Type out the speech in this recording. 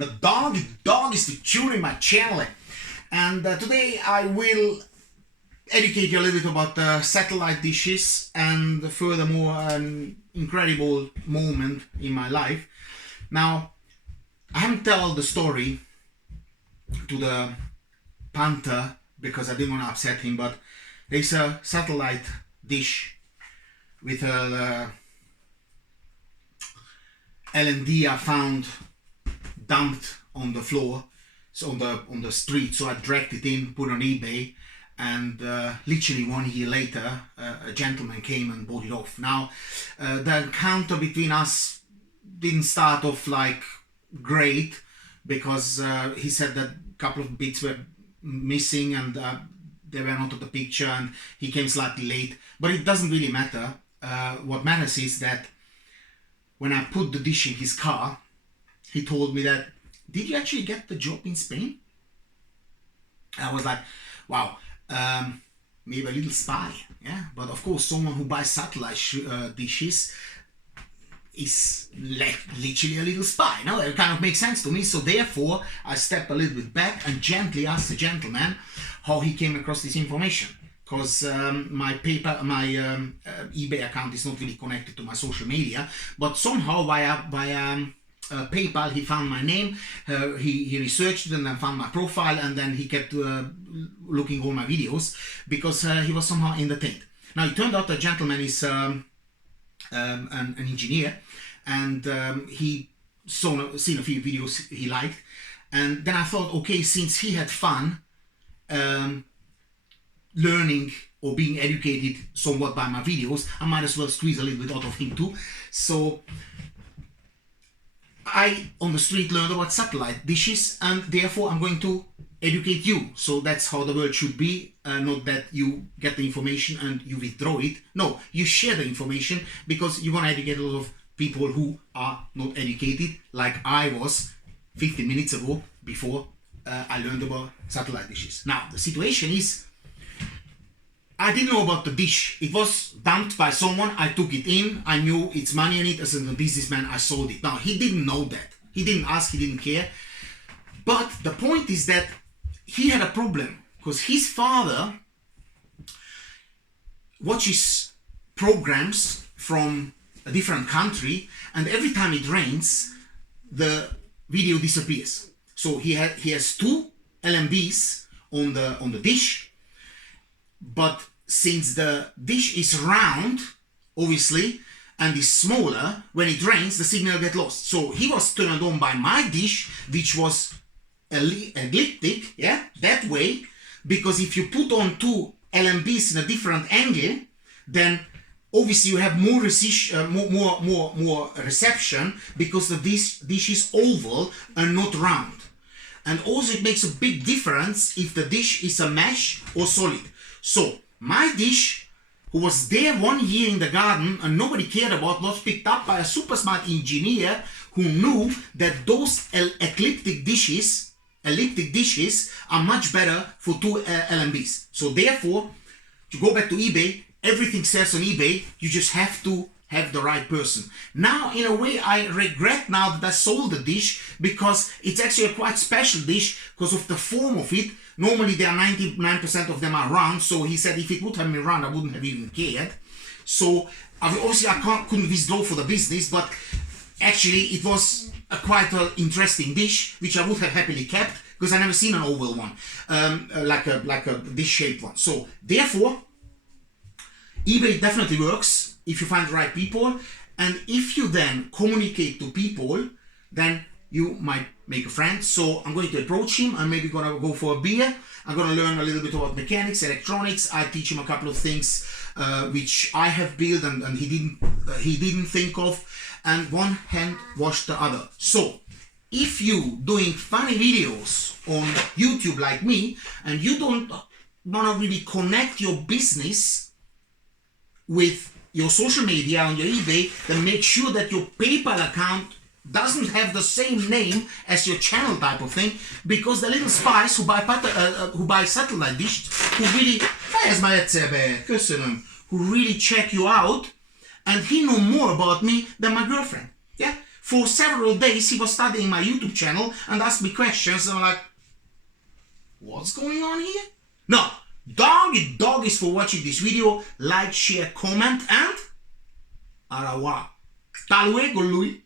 the dog is featuring my channel, and today I will educate you a little bit about satellite dishes, and furthermore an incredible moment in my life. Now, I haven't told the story to the punter because I didn't want to upset him, but there's a satellite dish with a LNB I found dumped on the floor, so on the street. So I dragged it in, put it on eBay, and literally 1 year later, a gentleman came and bought it off. Now, the encounter between us didn't start off like great, because he said that a couple of bits were missing and they were not on the picture, and he came slightly late. But it doesn't really matter. What matters is that when I put the dish in his car, he told me that, "Did you actually get the job in Spain?" I was like, wow, maybe a little spy, yeah. But of course, someone who buys satellite dishes is literally a little spy. No, it kind of makes sense to me. So therefore, I step a little bit back and gently ask the gentleman how he came across this information. Because my eBay account is not really connected to my social media, but somehow via PayPal he found my name, he researched it and then found my profile, and then he kept looking all my videos because he was somehow entertained. Now, it turned out the gentleman is an engineer, and he seen a few videos he liked, and then I thought, okay, since he had fun learning or being educated somewhat by my videos, I might as well squeeze a little bit out of him too. So I, on the street, learned about satellite dishes, and therefore I'm going to educate you. So that's how the world should be, not that you get the information and you withdraw it. No, you share the information, because you're going to educate a lot of people who are not educated, like I was 15 minutes ago before I learned about satellite dishes. Now, the situation is, I didn't know about the dish. It was dumped by someone. I took it in. I knew it's money in it. As a businessman, I sold it. Now, he didn't know that. He didn't ask. He didn't care. But the point is that he had a problem, because his father watches programs from a different country, and every time it rains, the video disappears. So he has two LNBs on the dish, but since the dish is round, obviously, and is smaller, when it rains, the signal gets lost. So he was turned on by my dish, which was elliptic, yeah, that way, because if you put on two LNBs in a different angle, then obviously you have more reception, because the dish is oval and not round. And also it makes a big difference if the dish is a mesh or solid. So my dish, who was there 1 year in the garden and nobody cared about, was picked up by a super smart engineer who knew that those elliptic dishes are much better for two LNBs. So therefore, to go back to eBay, everything sells on eBay. You just have to have the right person. Now, in a way, I regret now that I sold the dish, because it's actually a quite special dish because of the form of it. Normally, there are 99% of them are round. So he said if it would have been round, I wouldn't have even cared. So obviously, I couldn't withdraw for the business, but actually, it was quite an interesting dish, which I would have happily kept, because I never seen an oval one, like a dish-shaped one. So therefore, eBay definitely works if you find the right people, and if you then communicate to people, then you might make a friend. So I'm going to approach him. I'm maybe gonna go for a beer. I'm gonna learn a little bit about mechanics, electronics. I teach him a couple of things which I have built and he didn't think of, and one hand washed the other. So if you doing funny videos on YouTube like me, and you don't want to really connect your business with your social media on your eBay, then make sure that your PayPal account doesn't have the same name as your channel type of thing, because the little spies who buy satellite dishes, who really check you out, and he know more about me than my girlfriend. Yeah, for several days he was studying my YouTube channel and asked me questions, and I'm like, what's going on here? No, dog is for watching this video. Like, share, comment, and au revoir. Hasta luego, Louis.